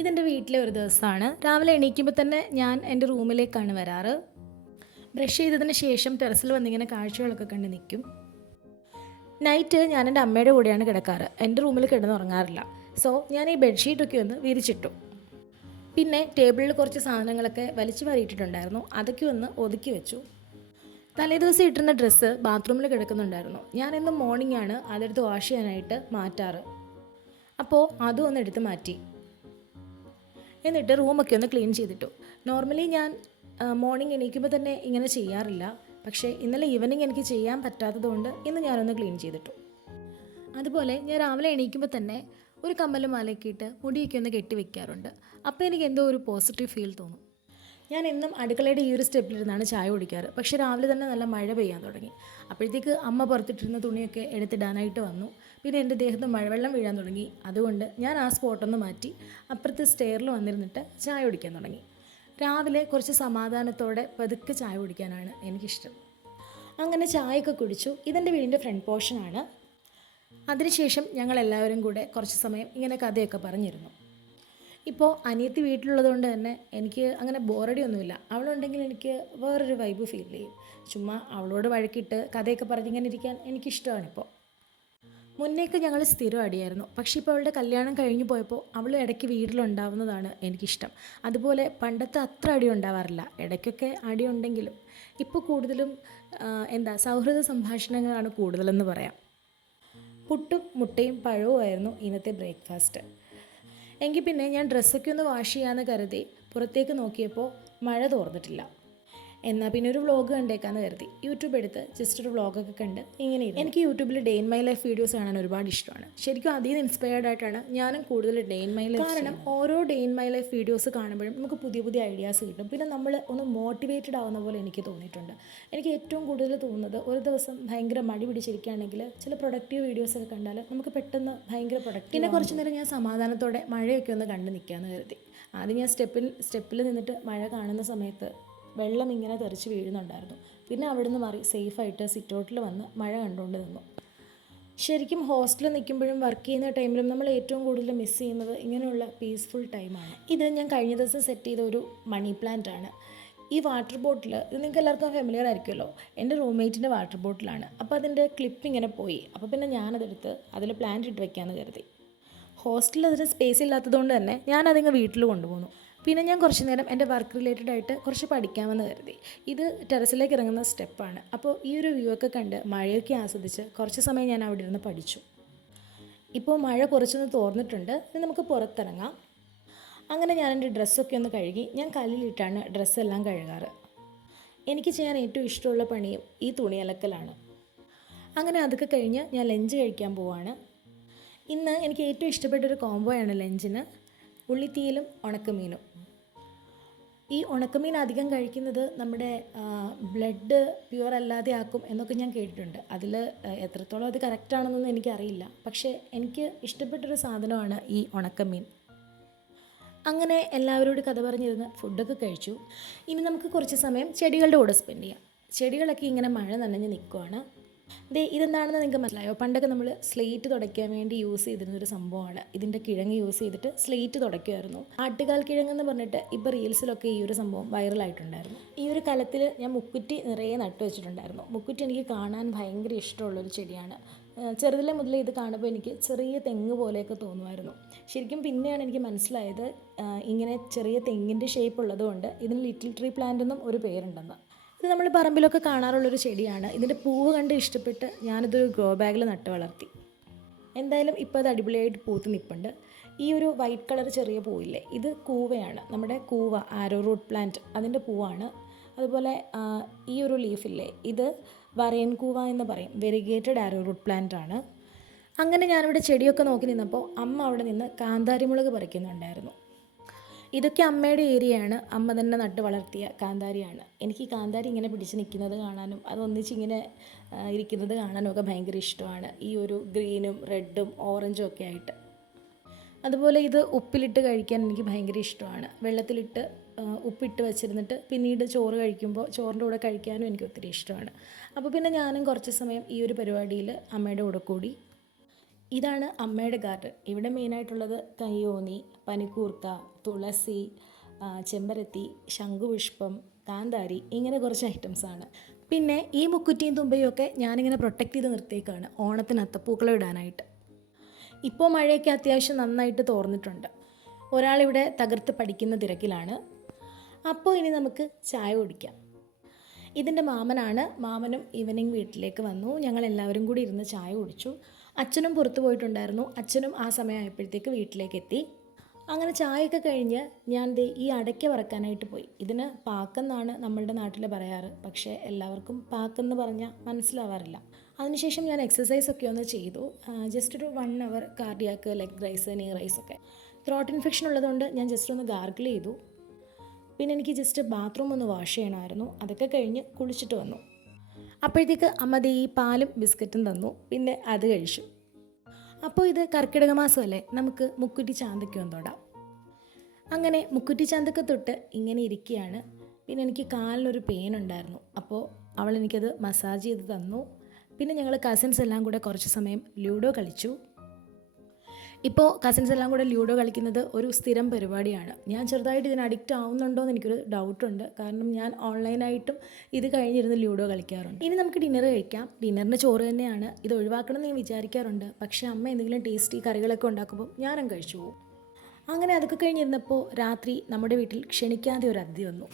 ഇതെൻ്റെ വീട്ടിലെ ഒരു ദിവസമാണ്. രാവിലെ എണീക്കുമ്പോൾ തന്നെ ഞാൻ എൻ്റെ റൂമിലേക്കാണ് വരാറ്. ബ്രഷ് ചെയ്തതിന് ശേഷം ടെറസിൽ വന്നിങ്ങനെ കാഴ്ചകളൊക്കെ കണ്ട് നിൽക്കും. നൈറ്റ് ഞാൻ എൻ്റെ അമ്മയുടെ കൂടെയാണ് കിടക്കാറ്. എൻ്റെ റൂമിൽ കിടന്നുറങ്ങാറില്ല. സോ ഞാൻ ഈ ബെഡ്ഷീറ്റൊക്കെ ഒന്ന് വിരിച്ചിട്ടു. പിന്നെ ടേബിളിൽ കുറച്ച് സാധനങ്ങളൊക്കെ വലിച്ചു വാരിയിട്ടിട്ടുണ്ടായിരുന്നു. അതൊക്കെ ഒന്ന് ഒതുക്കി വെച്ചു. തലേദിവസം ഇട്ടിരുന്ന ഡ്രസ്സ് ബാത്റൂമിൽ കിടക്കുന്നുണ്ടായിരുന്നു. ഞാൻ ഇന്ന് മോർണിംഗ് ആണ് അതെടുത്ത് വാഷ് ചെയ്യാനായിട്ട് മാറ്റാറ്. അപ്പോൾ അതും ഒന്ന് എടുത്ത് മാറ്റി. എന്നിട്ട് റൂമൊക്കെ ഒന്ന് ക്ലീൻ ചെയ്തിട്ടു. നോർമലി ഞാൻ മോർണിംഗ് എണീക്കുമ്പോൾ തന്നെ ഇങ്ങനെ ചെയ്യാറില്ല. പക്ഷേ ഇന്നലെ ഈവനിങ് എനിക്ക് ചെയ്യാൻ പറ്റാത്തതുകൊണ്ട് ഇന്ന് ഞാനൊന്ന് ക്ലീൻ ചെയ്തിട്ടു. അതുപോലെ ഞാൻ രാവിലെ എണീക്കുമ്പോൾ തന്നെ ഒരു കമ്മലും മാലയൊക്കെ ഇട്ട് മുടിയൊക്കെ ഒന്ന് കെട്ടി വെക്കാറുണ്ട്. അപ്പോൾ എനിക്ക് എന്തോ ഒരു പോസിറ്റീവ് ഫീൽ തോന്നും. ഞാൻ എന്നും അടുക്കളയുടെ ഈ ഒരു സ്റ്റെപ്പിലിരുന്നാണ് ചായ കുടിക്കാറ്. പക്ഷേ രാവിലെ തന്നെ നല്ല മഴ പെയ്യാൻ തുടങ്ങി. അപ്പോഴത്തേക്ക് അമ്മ പുറത്തിട്ടിരുന്ന തുണിയൊക്കെ എടുത്തിടാനായിട്ട് വന്നു. പിന്നെ എൻ്റെ ദേഹത്ത് മഴവെള്ളം വീഴാൻ തുടങ്ങി. അതുകൊണ്ട് ഞാൻ ആ സ്പോട്ടൊന്ന് മാറ്റി അപ്പുറത്തെ സ്റ്റെയറിൽ വന്നിരുന്നിട്ട് ചായ കുടിക്കാൻ തുടങ്ങി. രാവിലെ കുറച്ച് സമാധാനത്തോടെ പതുക്കെ ചായ കുടിക്കാനാണ് എനിക്കിഷ്ടം. അങ്ങനെ ചായയൊക്കെ കുടിച്ചു. ഇതെൻ്റെ വീടിൻ്റെ ഫ്രണ്ട് പോർഷനാണ്. അതിനുശേഷം ഞങ്ങളെല്ലാവരും കൂടെ കുറച്ച് സമയം ഇങ്ങനെ കഥയൊക്കെ പറഞ്ഞിരുന്നു. ഇപ്പോൾ അനിയത്തി വീട്ടിലുള്ളത് കൊണ്ട് തന്നെ എനിക്ക് അങ്ങനെ ബോറടിയൊന്നുമില്ല. അവളുണ്ടെങ്കിൽ എനിക്ക് വേറൊരു വൈബ് ഫീൽ ചെയ്യും. ചുമ്മാ അവളോട് വഴക്കിട്ട് കഥയൊക്കെ പറഞ്ഞിങ്ങനെ ഇരിക്കാൻ എനിക്കിഷ്ടമാണിപ്പോൾ. മുന്നേക്ക് ഞങ്ങൾ സ്ഥിരം അടിയായിരുന്നു. പക്ഷേ ഇപ്പോൾ അവളുടെ കല്യാണം കഴിഞ്ഞു പോയപ്പോൾ അവൾ ഇടയ്ക്ക് വീട്ടിലുണ്ടാവുന്നതാണ് എനിക്കിഷ്ടം. അതുപോലെ പണ്ടത്തെ അത്ര അടി ഉണ്ടാവാറില്ല. ഇടയ്ക്കൊക്കെ അടിയുണ്ടെങ്കിലും ഇപ്പോൾ കൂടുതലും സൗഹൃദ സംഭാഷണങ്ങളാണ് കൂടുതലെന്ന് പറയാം. പുട്ടും മുട്ടയും പഴവുമായിരുന്നു ഇന്നത്തെ ബ്രേക്ക്ഫാസ്റ്റ്. എങ്കിൽ പിന്നെ ഞാൻ ഡ്രസ്സൊക്കെ ഒന്ന് വാഷ് ചെയ്യാമെന്ന് കരുതി പുറത്തേക്ക് നോക്കിയപ്പോൾ മഴ തോർന്നിട്ടില്ല. എന്നാൽ പിന്നെ ഒരു വ്ളോഗ് കണ്ടേക്കാന്ന് കരുതി യൂട്യൂബ് എടുത്ത് ജസ്റ്റ് ഒരു വ്ളോഗൊക്കെ കണ്ട് ഇങ്ങനെ എനിക്ക് യൂട്യൂബിൽ day in my life videos കാണാൻ ഒരുപാട് ഇഷ്ടമാണ്. ശരിക്കും അതിൽ നിന്ന് ഇൻസ്പയർഡ് ആയിട്ടാണ് ഞാനും കൂടുതൽ ഡേ ഇൻ മൈ ലൈഫ്. കാരണം ഓരോ day in my life videos കാണുമ്പോഴും നമുക്ക് പുതിയ പുതിയ ഐഡിയാസ് കിട്ടും. പിന്നെ നമ്മൾ ഒന്ന് മോട്ടിവേറ്റഡ് ആവുന്ന പോലെ എനിക്ക് തോന്നിയിട്ടുണ്ട്. എനിക്ക് ഏറ്റവും കൂടുതൽ തോന്നുന്നത് ഒരു ദിവസം ഭയങ്കര മടി പിടിച്ചിരിക്കുകയാണെങ്കിൽ ചില പ്രൊഡക്റ്റീവ് വീഡിയോസൊക്കെ കണ്ടാൽ നമുക്ക് പെട്ടെന്ന് ഭയങ്കര പ്രൊഡക്റ്റീവ്. പിന്നെ കുറച്ച് നേരം ഞാൻ സമാധാനത്തോടെ മഴയൊക്കെ ഒന്ന് കണ്ട് നിൽക്കാമെന്ന് കരുതി. ആദ്യം ഞാൻ സ്റ്റെപ്പിൽ നിന്നിട്ട് മഴ കാണുന്ന സമയത്ത് വെള്ളം ഇങ്ങനെ തെറിച്ച് വീഴുന്നുണ്ടായിരുന്നു. പിന്നെ അവിടുന്ന് മാറി സേഫായിട്ട് സിറ്റൗട്ടിൽ വന്ന് മഴ കണ്ടുകൊണ്ട് നിന്നു. ശരിക്കും ഹോസ്റ്റലിൽ നിൽക്കുമ്പോഴും വർക്ക് ചെയ്യുന്ന ടൈമിലും നമ്മൾ ഏറ്റവും കൂടുതൽ മിസ് ചെയ്യുന്നത് ഇങ്ങനെയുള്ള പീസ്ഫുൾ ടൈമാണ്. ഇത് ഞാൻ കഴിഞ്ഞ ദിവസം സെറ്റ് ചെയ്ത ഒരു മണി പ്ലാന്റ് ആണ്. ഈ വാട്ടർ ബോട്ടിൽ ഇത് നിങ്ങൾക്ക് എല്ലാവർക്കും ഫെമിലിയർ ആയിരിക്കുമല്ലോ. എൻ്റെ റൂംമേറ്റിൻ്റെ വാട്ടർ ബോട്ടിലാണ്. അപ്പോൾ അതിൻ്റെ ക്ലിപ്പ് ഇങ്ങനെ പോയി. അപ്പോൾ പിന്നെ ഞാനതെടുത്ത് അതിൽ പ്ലാന്റ് ഇട്ട് വെക്കാമെന്ന് കരുതി. ഹോസ്റ്റലിൽ അതിന് സ്പേസ് ഇല്ലാത്തതുകൊണ്ട് തന്നെ ഞാനതിങ്ങ് വീട്ടിൽ കൊണ്ടുപോകുന്നു. പിന്നെ ഞാൻ കുറച്ച് നേരം എൻ്റെ വർക്ക് റിലേറ്റഡ് ആയിട്ട് കുറച്ച് പഠിക്കാമെന്ന് കരുതി. ഇത് ടെറസിലേക്ക് ഇറങ്ങുന്ന സ്റ്റെപ്പാണ്. അപ്പോൾ ഈ ഒരു വ്യൂ ഒക്കെ കണ്ട് മഴയൊക്കെ ആസ്വദിച്ച് കുറച്ച് സമയം ഞാൻ അവിടെ ഇരുന്ന് പഠിച്ചു. ഇപ്പോൾ മഴ കുറച്ചൊന്ന് തോർന്നിട്ടുണ്ട്. ഇനി നമുക്ക് പുറത്തിറങ്ങാം. അങ്ങനെ ഞാൻ എൻ്റെ ഡ്രസ്സൊക്കെ ഒന്ന് കഴുകി. ഞാൻ കല്ലിലിട്ടാണ് ഡ്രസ്സെല്ലാം കഴുകാറ്. എനിക്ക് ചെയ്യാൻ ഏറ്റവും ഇഷ്ടമുള്ള പണിയും ഈ തുണി അലക്കലാണ്. അങ്ങനെ അതൊക്കെ കഴിഞ്ഞ് ഞാൻ ലഞ്ച് കഴിക്കാൻ പോവാണ്. ഇന്ന് എനിക്ക് ഏറ്റവും ഇഷ്ടപ്പെട്ടൊരു കോംബോയാണ് ലഞ്ചിന് ഉള്ളിത്തീയലും ഉണക്കമീനും. ഈ ഉണക്കമീൻ അധികം കഴിക്കുന്നത് നമ്മുടെ ബ്ലഡ് പ്യുവർ അല്ലാതെ ആക്കും എന്നൊക്കെ ഞാൻ കേട്ടിട്ടുണ്ട്. അതിൽ എത്രത്തോളം അത് കറക്റ്റാണെന്നൊന്നും എനിക്കറിയില്ല. പക്ഷേ എനിക്ക് ഇഷ്ടപ്പെട്ടൊരു സാധനമാണ് ഈ ഉണക്കമീൻ. അങ്ങനെ എല്ലാവരോടും കഥ പറഞ്ഞിരുന്ന് ഫുഡൊക്കെ കഴിച്ചു. ഇനി നമുക്ക് കുറച്ച് സമയം ചെടികളുടെ കൂടെ സ്പെൻഡ് ചെയ്യാം. ചെടികളൊക്കെ ഇങ്ങനെ മഴ നനഞ്ഞ് നിൽക്കുവാണ്. ഇതെന്താണെന്ന് നിങ്ങൾക്ക് മനസ്സിലായോ? പണ്ടൊക്കെ നമ്മൾ സ്ലേറ്റ് തുടയ്ക്കാൻ വേണ്ടി യൂസ് ചെയ്തിരുന്നൊരു സംഭവമാണ്. ഇതിൻ്റെ കിഴങ്ങ് യൂസ് ചെയ്തിട്ട് സ്ലേറ്റ് തുടയ്ക്കുമായിരുന്നു. ആട്ടുകാൽ കിഴങ്ങെന്ന് പറഞ്ഞിട്ട് ഇപ്പോൾ റീൽസിലൊക്കെ ഈ ഒരു സംഭവം വൈറലായിട്ടുണ്ടായിരുന്നു. ഈ ഒരു കലത്തിൽ ഞാൻ മുക്കുറ്റി നിറയെ നട്ടു വെച്ചിട്ടുണ്ടായിരുന്നു. മുക്കുറ്റി എനിക്ക് കാണാൻ ഭയങ്കര ഇഷ്ടമുള്ളൊരു ചെടിയാണ്. ചെറുതിലെ മുതലേ ഇത് കാണുമ്പോൾ എനിക്ക് ചെറിയ തെങ്ങ് പോലെയൊക്കെ തോന്നുമായിരുന്നു. ശരിക്കും പിന്നെയാണ് എനിക്ക് മനസ്സിലായത് ഇങ്ങനെ ചെറിയ തെങ്ങിൻ്റെ ഷേപ്പ് ഉള്ളതുകൊണ്ട് ഇതിന് ലിറ്റിൽ ട്രീ പ്ലാന്റ് എന്നും ഒരു പേരുണ്ടെന്ന്. ഇത് നമ്മൾ പറമ്പിലൊക്കെ കാണാറുള്ളൊരു ചെടിയാണ്. ഇതിൻ്റെ പൂവ് കണ്ട് ഇഷ്ടപ്പെട്ട് ഞാനിതൊരു ഗ്രോ ബാഗിൽ നട്ട് വളർത്തി. എന്തായാലും ഇപ്പോൾ അത് അടിപൊളിയായിട്ട് പൂത്ത് നിൽപ്പുണ്ട്. ഈ ഒരു വൈറ്റ് കളർ ചെറിയ പൂവില്ലേ, ഇത് കൂവയാണ്. നമ്മുടെ കൂവ ആരോ റൂട്ട് പ്ലാന്റ് അതിൻ്റെ പൂവാണ്. അതുപോലെ ഈ ഒരു ലീഫില്ലേ, ഇത് വരയൻ കൂവ എന്ന് പറയും. വെരിഗേറ്റഡ് ആരോ റൂട്ട് പ്ലാന്റ് ആണ്. അങ്ങനെ ഞാനിവിടെ ചെടിയൊക്കെ നോക്കി നിന്നപ്പോൾ അമ്മ അവിടെ നിന്ന് കാന്താരിമുളക് പറിക്കുന്നുണ്ടായിരുന്നു. ഇതൊക്കെ അമ്മയുടെ ഏരിയയാണ്. അമ്മ തന്നെ നട്ട് വളർത്തിയ കാന്താരിയാണ്. എനിക്ക് കാന്താരി ഇങ്ങനെ പിടിച്ച് നിൽക്കുന്നത് കാണാനും അതൊന്നിച്ചിങ്ങനെ ഇരിക്കുന്നത് കാണാനും ഒക്കെ ഭയങ്കര ഇഷ്ടമാണ്. ഈ ഒരു ഗ്രീനും റെഡും ഓറഞ്ചും ഒക്കെ ആയിട്ട്. അതുപോലെ ഇത് ഉപ്പിലിട്ട് കഴിക്കാൻ എനിക്ക് ഭയങ്കര ഇഷ്ടമാണ്. വെള്ളത്തിലിട്ട് ഉപ്പിട്ട് വെച്ചിരുന്നിട്ട് പിന്നീട് ചോറ് കഴിക്കുമ്പോൾ ചോറിൻ്റെ കൂടെ കഴിക്കാനും എനിക്ക് ഒത്തിരി ഇഷ്ടമാണ്. അപ്പോൾ പിന്നെ ഞാനും കുറച്ച് സമയം ഈ ഒരു പരിപാടിയിൽ അമ്മയുടെ കൂടെ കൂടി. ഇതാണ് അമ്മയുടെ ഗാർഡൻ. ഇവിടെ മെയിനായിട്ടുള്ളത് കയ്യോന്നി, പനിക്കൂർക്ക, തുളസി, ചെമ്പരത്തി, ശംഖുപുഷ്പം, കാന്താരി, ഇങ്ങനെ കുറച്ച് ഐറ്റംസാണ്. പിന്നെ ഈ മുക്കുറ്റിയും തുമ്പയും ഒക്കെ ഞാനിങ്ങനെ പ്രൊട്ടക്റ്റ് ചെയ്ത് നിർത്തിയേക്കാണ് ഓണത്തിന് അത്തപ്പൂക്കളം ഇടാനായിട്ട്. ഇപ്പോൾ മഴയൊക്കെ അത്യാവശ്യം നന്നായിട്ട് തോർന്നിട്ടുണ്ട്. ഒരാളിവിടെ തകർത്ത് പഠിക്കുന്ന തിരക്കിലാണ്. അപ്പോൾ ഇനി നമുക്ക് ചായ കുടിക്കാം. ഇതിൻ്റെ മാമനാണ്. മാമനും ഈവനിങ് വീട്ടിലേക്ക് വന്നു. ഞങ്ങളെല്ലാവരും കൂടി ഇരുന്ന് ചായ കുടിച്ചു. അച്ഛനും പുറത്തു പോയിട്ടുണ്ടായിരുന്നു. അച്ഛനും ആ സമയമായപ്പോഴത്തേക്ക് വീട്ടിലേക്ക് എത്തി. അങ്ങനെ ചായയൊക്കെ കഴിഞ്ഞ് ഞാൻ ഈ അടയ്ക്ക വറക്കാനായിട്ട് പോയി. ഇതിന് പാക്കെന്നാണ് നമ്മളുടെ നാട്ടിൽ പറയാറ്, പക്ഷേ എല്ലാവർക്കും പാക്കെന്ന് പറഞ്ഞാൽ മനസ്സിലാവാറില്ല. അതിനുശേഷം ഞാൻ എക്സസൈസൊക്കെ ഒന്ന് ചെയ്തു. ജസ്റ്റ് ഒരു 1 hour കാർഡിയാക്ക്, ലെഗ് റൈസ്, നീ റൈസൊക്കെ. ത്രോട്ട് ഇൻഫെക്ഷൻ ഉള്ളതുകൊണ്ട് ഞാൻ ജസ്റ്റ് ഒന്ന് ഗാർഗിൾ ചെയ്തു. പിന്നെ എനിക്ക് ജസ്റ്റ് ബാത്റൂം ഒന്ന് വാഷ് ചെയ്യണമായിരുന്നു. അതൊക്കെ കഴിഞ്ഞ് കുളിച്ചിട്ട് വന്നു. അപ്പോഴത്തേക്ക് അമ്മ ഈ പാലും ബിസ്ക്കറ്റും തന്നു. പിന്നെ അത് കഴിച്ചു. അപ്പോൾ ഇത് കർക്കിടക മാസമല്ലേ, നമുക്ക് മുക്കുറ്റി ചാന്തയ്ക്ക് തൊടാം. അങ്ങനെ മുക്കുറ്റി ചാന്തയ്ക്ക് തൊട്ട് ഇങ്ങനെ ഇരിക്കുകയാണ്. പിന്നെ എനിക്ക് കാലിനൊരു പെയിൻ ഉണ്ടായിരുന്നു. അപ്പോൾ അവൾ എനിക്കത് മസാജ് ചെയ്ത് തന്നു. പിന്നെ ഞങ്ങൾ കസിൻസ് എല്ലാം കൂടെ കുറച്ച് സമയം ലൂഡോ കളിച്ചു. ഇപ്പോൾ കസിൻസ് എല്ലാം കൂടെ ലൂഡോ കളിക്കുന്നത് ഒരു സ്ഥിരം പരിപാടിയാണ്. ഞാൻ ചെറുതായിട്ട് ഇതിന് അഡിക്റ്റ് ആവുന്നുണ്ടോ എന്ന് എനിക്കൊരു ഡൗട്ടുണ്ട്. കാരണം ഞാൻ ഓൺലൈനായിട്ടും ഇത് കഴിഞ്ഞിരുന്ന് ലൂഡോ കളിക്കാറുണ്ട്. ഇനി നമുക്ക് ഡിന്നർ കഴിക്കാം. ഡിന്നറിന് ചോറ് തന്നെയാണ്. ഇത് ഒഴിവാക്കണം എന്ന് ഞാൻ വിചാരിക്കാറുണ്ട്. പക്ഷേ അമ്മ എന്തെങ്കിലും ടേസ്റ്റി കറികളൊക്കെ ഉണ്ടാക്കുമ്പോൾ ഞാനും കഴിച്ചു പോകും. അങ്ങനെ അതൊക്കെ കഴിഞ്ഞിരുന്നപ്പോൾ രാത്രി നമ്മുടെ വീട്ടിൽ ക്ഷണിക്കാതെ ഒരു അതിഥി വന്നു.